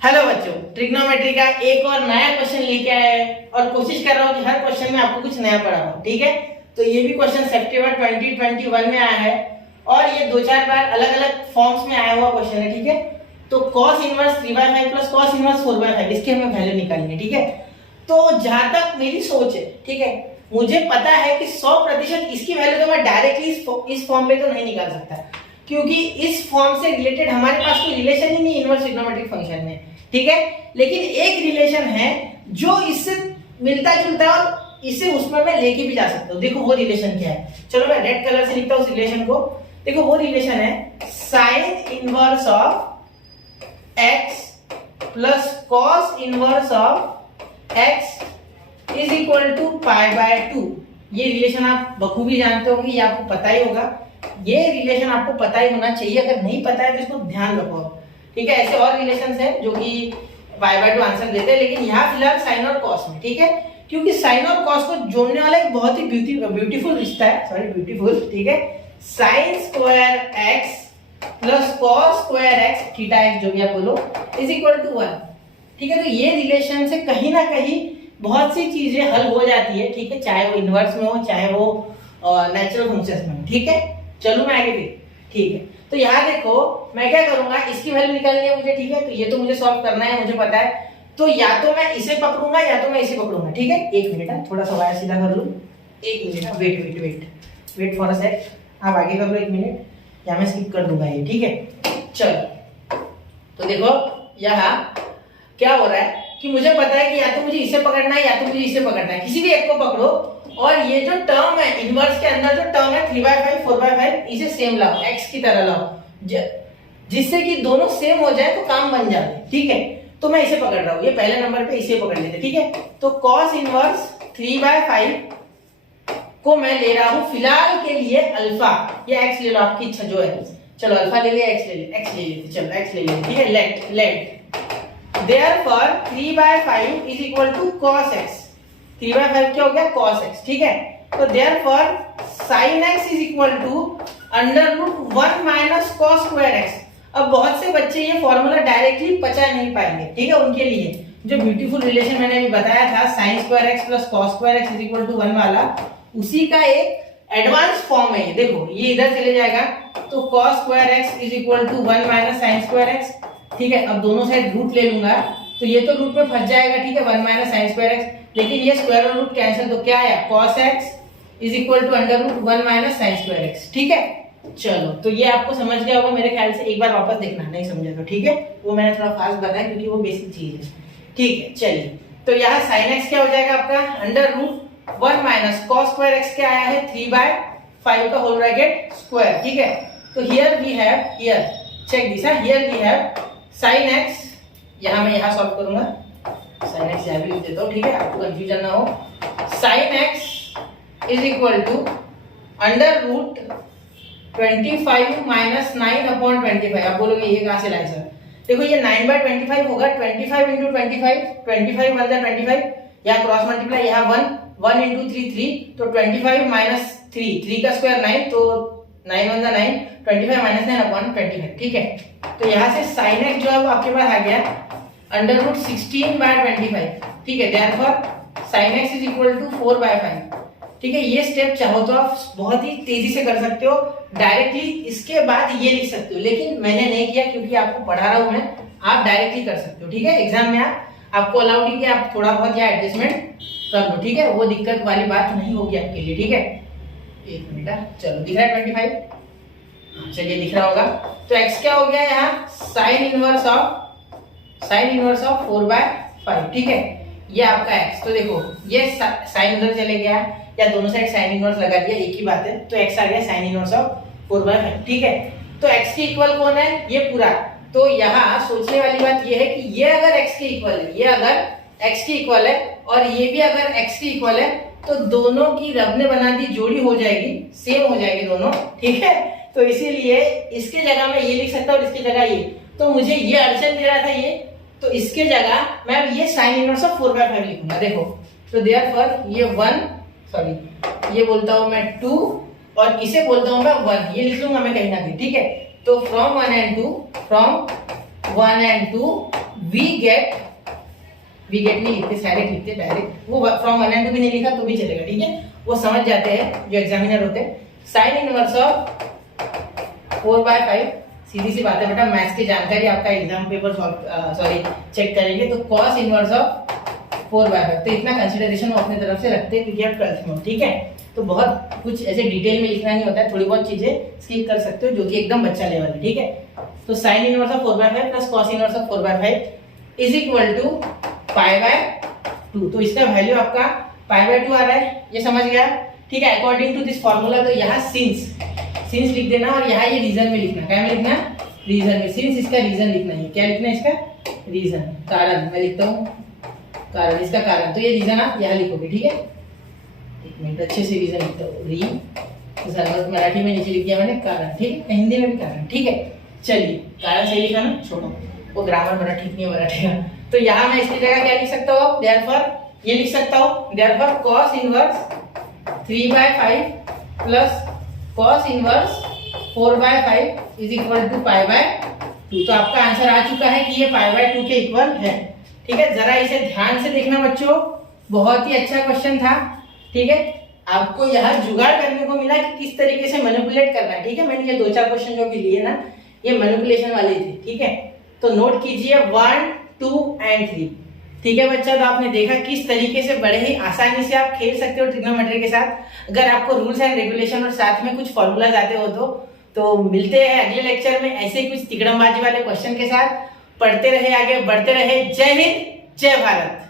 Hello बच्चों, trigonometry का एक और नया क्वेश्चन लेके आया है और कोशिश कर रहा हूँ कि हर क्वेश्चन में आपको कुछ नया पढ़ाऊं। ठीक है, तो ये भी क्वेश्चन सितंबर 2021 में आया है और ये दो चार बार अलग अलग फॉर्म्स में आया हुआ क्वेश्चन है। ठीक है, तो cos inverse 3/5 plus cos inverse 4/5 इसकी हमें वैल्यू निकालनी है। ठीक है, तो जहां तक मेरी सोच है, ठीक है, मुझे पता है कि 100% इसकी वैल्यू तो मैं डायरेक्टली इस फॉर्म में तो नहीं निकाल सकता, क्योंकि इस फॉर्म से रिलेटेड हमारे पास कोई रिलेशन ही नहीं इनवर्स ट्रिग्नोमेट्रिक फंक्शन में। ठीक है, लेकिन एक रिलेशन है जो इससे मिलता जुलता है और इसे उसमें मैं लेके भी जा सकता हूँ। देखो वो रिलेशन क्या है, चलो मैं रेड कलर से लिखता हूँ उस रिलेशन को। देखो वो रिलेशन है sine inverse of x plus cos inverse of x is equal to π/2। ये रिलेशन आप बखूबी जानते होंगे, ये आपको पता ही होगा, ये रिलेशन आपको पता ही होना चाहिए। अगर नहीं पता है तो इसको ध्यान रखो। ठीक है, ऐसे और रिलेशंस हैं जो कि π/2 आंसर देते हैं, लेकिन यहाँ फिलहाल साइन और कॉस में। ठीक है, क्योंकि साइन और कॉस को जोड़ने वाला एक बहुत ही ब्यूटीफुल रिश्ता है, सॉरी ब्यूटीफुल। ठीक है, sine square x plus cos square x theta x जो भी आप बोलो इज इक्वल टू 1। ठीक है, तो ये रिलेशन से कहीं ना कहीं बहुत सी चीजें हल हो जाती है। ठीक है, चाहे वो इनवर्स में हो चाहे वो नेचुरल फंक्शंस में हो। ठीक है, चलो मैं आगे देखते। ठीक है, तो यहाँ देखो मैं क्या करूंगा, इसकी वैल्यू निकालनी है मुझे। ठीक है, तो ये तो मुझे सॉल्व करना है, मुझे पता है। तो या तो मैं इसे पकड़ूंगा या तो मैं इसे पकड़ूंगा। ठीक है, एक मिनट है, थोड़ा सा वायर सीधा कर लूं। एक मिनट, वेट फॉर अ सेक। आप आगे कर लो एक मिनट, या मैं स्किप कर दूंगा ये। ठीक है, चलो तो देखो यहाँ क्या हो रहा है कि मुझे पता है कि या तो मुझे इसे पकड़ना है या तो मुझे इसे पकड़ना है, किसी भी एक को पकड़ो। और ये जो टर्म है इनवर्स के अंदर जो टर्म है 3/5 4/5 इसे सेम लाओ, x की तरह लाओ, जिससे कि दोनों सेम हो जाए तो काम बन जाए। ठीक है, तो मैं इसे पकड़ रहा हूँ, ये पहले नंबर पे इसे पकड़ लेते। ठीक है, तो cos इनवर्स 3/5 को मैं ले रहा हूँ फिलहाल के लिए अल्फा, या x ले लो, आपकी इच्छा जो है। चलो अल्फा ले लिया, x ले लेते, चलो x ले लेते। ठीक है, late therefore 3/5 is equal to cos x। 3/5 क्या हो गया, cos x। ठीक है, तो therefore sin x is equal to √1 minus cos square x। अब बहुत से बच्चे ये फॉर्मूला डायरेक्टली पचा नहीं पाएंगे। ठीक है, उनके लिए जो ब्यूटीफुल रिलेशन मैंने अभी बताया था sin square x plus cos square x is equal to 1 वाला, उसी का एक एडवांस फॉर्म है ये। देखो ये इधर चले जाएगा तो cos square x is equal to 1 minus sin square x। ठीक है, अब दोनों साइड रूट ले लूंगा तो ये तो रूट में फंस जाएगा। ठीक है, 1 माइनस साइन स्क्वायर एक्स, लेकिन ये स्क्वायर और रूट कैंसिल, तो क्या आया cos x is equal to √1 minus sine square x. ठीक है, चलो तो ये आपको समझ गया होगा मेरे ख्याल से। एक बार वापस देखना, नहीं समझा तो ठीक है, वो मैंने थोड़ा फास्ट बताया क्योंकि वो बेसिक चीज है। ठीक है, चलिए तो यहाँ साइन x क्या हो जाएगा आपका √1 माइनस cos स्क्वायर एक्स क्या आया है 3/5 का होल ब्रैकेट स्क्वायर। ठीक है, तो here we have, here check this, here we have sin x, यहां मैं यहां सॉल्व करूंगा, sin x यहां भी लिख देता हूं। ठीक है, आपको कंफ्यूजन ना हो। sin x is equal to √25 minus 9/25। आप बोलोगे ये कहां से लाए सर? देखो ये 9/25 होगा, 25 into 25, 25 1 जा 25, यहां क्रॉस मल्टीप्लाई, यहां 1 into 3 3, तो 25 माइनस 3 का स्क्वायर 9, तो 9 1 जा 9, 25 माइनस 9/25। ठीक है, तो यहाँ से sin x जो है वो आपके पास आ गया √16/25। ठीक है, therefore sin x is equal to 4/5। ठीक है, ये स्टेप चाहो तो आप बहुत ही तेजी से कर सकते हो, डायरेक्टली इसके बाद ये लिख सकते हो, लेकिन मैंने नहीं किया क्योंकि आपको पढ़ा रहा हूं मैं। आप डायरेक्टली कर सकते हो। ठीक है, एग्जाम में आपको अलाउड है कि आप थोड़ा बहुत यहाँ एडजस्टमेंट कर लो। ठीक है, वो दिक्कत वाली बात नहीं होगी आपके लिए। ठीक है, एक मिनट, चलो दिख रहा है 25, चलिए दिख रहा होगा। तो x क्या हो गया यहाँ साइन इनवर्स ऑफ 4/5। ठीक है, ये आपका x। तो देखो ये साइन उधर चले गया या दोनों साइड साइन इनवर्स लगा दिया, एक ही बात है, तो x आ गया साइन इनवर्स ऑफ 4/5। ठीक है, तो x के इक्वल कौन है, ये पूरा। तो यहाँ सोचने वाली बात ये है कि ये अगर x के इक्वल है, ये अगर x के इक्वल है और ये भी अगर x के इक्वल है, तो दोनों की रब ने बना दी जोड़ी हो जाएगी, सेम हो जाएगी दोनों। ठीक है, तो इसीलिए इसके जगह मैं ये लिख सकता हूँ और इसकी जगह ये, तो मुझे ये अड़चन दे रहा था ये, तो इसके जगह मैं ये साइन इनवर्स ऑफ 4/5 लिखूंगा। देखो तो देयरफॉर ये 1, सॉरी ये बोलता हूं मैं 2 और इसे बोलता हूं मैं 1, ये लिख लूंगा मैं कहीं ना कहीं। ठीक है, तो फ्रॉम 1 and 2 वी गेट नहीं लिखते, डायरेक्ट लिखते, डायरेक्ट वो फ्रॉम 1 and 2 भी नहीं लिखा तो भी चलेगा, ठीक है, वो समझ जाते हैं जो एग्जामिनर होते हैं। साइन इनवर्स ऑफ 4/5, सीधी सी बात है बेटा, मैथ्स की जानकारी आपका एग्जाम पेपर चेक करेंगे तो कॉस इनवर्स ऑफ 4/5, तो इतना कंसिडरेशन वो अपने तरफ से रखते हैं क्योंकि आप 12th में हो, ठीक है। तो बहुत कुछ ऐसे डिटेल में लिखना नहीं होता है, थोड़ी बहुत चीजें स्किप कर सकते हो जो कि एकदम बच्चा लेवल है, ठीक है। तो sine inverse of 4/5 plus cos inverse of 4/5 is equal to π/2, तो इसका वैल्यू आपका π/2 आ रहा है, ये समझ गया, ठीक है। अकॉर्डिंग टू दिस फॉर्मूला, तो यहाँ सिंस लिख देना और यहाँ ये रीजन में लिखना, क्या में लिखना, रीजन में, सिंस इसका रीजन लिखना है, क्या लिखना है इसका, रीजन, कारण, मैं लिखता हूँ कारण, इसका कारण, तो ये रीजन आप यहाँ लिखोगे, ठीक है। एक मिनट, अच्छे से रीजन लिखता हूँ, री तो मराठी में नीचे लिख दिया मैंने कारण, ठीक है, हिंदी में भी कारण, ठीक है। चलिए कारण सही लिखा ना, छोड़ो वो ग्रामर मेरा ठीक नहीं है मराठी का। तो यहाँ मैं इसकी जगह क्या लिख सकता हूँ, देयरफॉर ये लिख सकता हूँ, therefore cos inverse 3/5 plus cos inverse 4/5 is equal to π/2, तो आपका आंसर आ चुका है कि ये π/2 के इक्वल है, ठीक है। जरा इसे ध्यान से देखना बच्चों, बहुत ही अच्छा क्वेश्चन था, ठीक है। आपको यहाँ जुगाड़ करने को मिला कि किस तरीके से मैनिपुलेट करना है, ठीक है। मैंने ये 2-4 क्वेश्चन जो भी लिए ना, ये मैनिपुलेशन वाले थे, ठीक है। तो नोट कीजिए 1, 2 and 3, ठीक है बच्चा। तो आपने देखा किस तरीके से बड़े ही आसानी से आप खेल सकते हो ट्रिग्नोमेट्री के साथ। अगर आपको रूल्स एंड रेगुलेशन और साथ में कुछ फॉर्मूलाज आते हो तो मिलते हैं अगले लेक्चर में ऐसे कुछ तिकड़मबाजी वाले क्वेश्चन के साथ। पढ़ते रहे, आगे बढ़ते रहे। जय हिंद, जय भारत।